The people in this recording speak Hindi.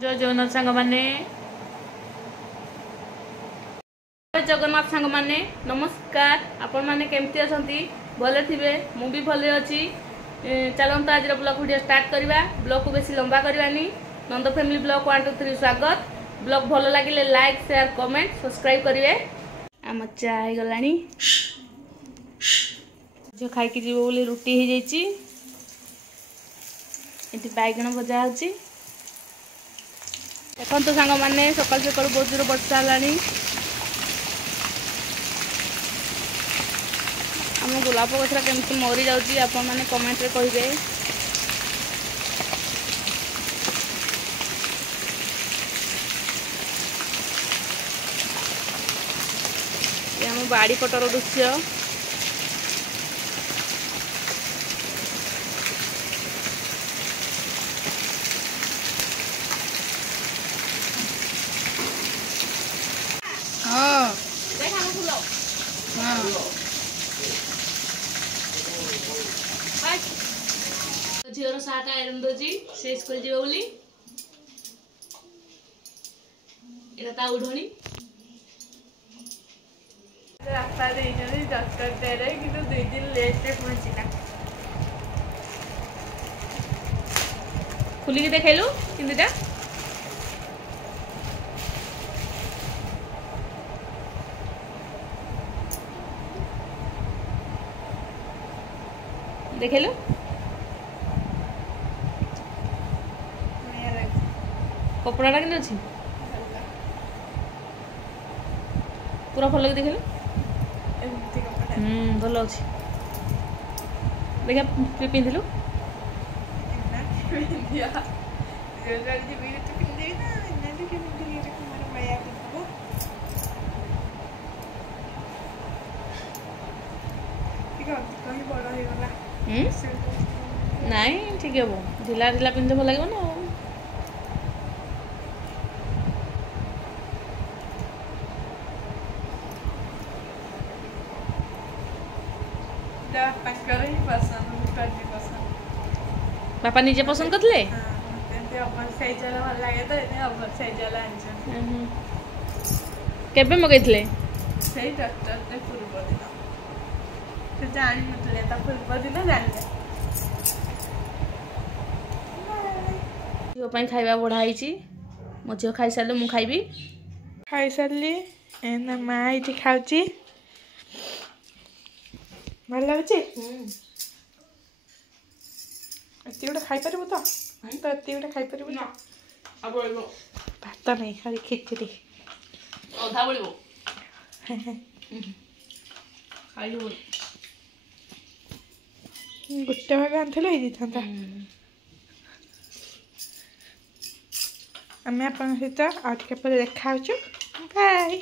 जय जगन्नाथ सांग माने जय जगन्नाथ सांग माने नमस्कार। आपण माने केमती अछंती भले थिबे मु भी भले अछि। चलंत आज ब्लॉग वीडियो स्टार्ट करबा। ब्लॉग को बेसी लंबा करबानी। नंद फैमिली ब्लॉग 1 2 3 स्वागत। ब्लॉग भलो लागिले लाइक शेयर कमेंट सब्सक्राइब करिवे। आम चा हे गलानी जो खाई के जीवो बोले रुटी हे जाईची। इति बैगण भजा होची। देखो तो सांग माने सकाल सकाल बहुत जोर वर्षा है। आम गोलाप गछरा केमती मरी जाउची आपण माने कमेंट रे कहिबे। ये आम बाड़ी पटर दृश्य। हाँ देखा हम फुलो हाँ झीर साटा आयरन दोजी से स्कूल जीव बोली एटा ता उढणी रास्ता दे जने डॉक्टर दे रे किंतु 2 दिन लेट रे पहुंचीला। खुली के देखेलु किंतुटा देखेलु कपड़ा के अच्छी पूरा भल देखेलु भल अच्छी देखा पिंधिलु नाई ठीक है वो ढिला ढिला पिंधे भल लगे ना। बापा निजे पसंद करले केबे मगैथले सेही डॉक्टर ने पूर्व दिन से जानी नतले ता पूर्व दिन जानले झील खाଇବା बढ़ा मो झील खाई सारे मु खाइबी खाई सारी एना माँ ये खाऊची भल लगुच एति गोटे खाई पार तो एति गोटे खाई पार भात नहीं खाली खिचड़ी अधा बड़ो खाइलु गोटे भाग आनथिले हे दिथांता। आमे आपन सहित आ टिके पर देखा होछु बाय।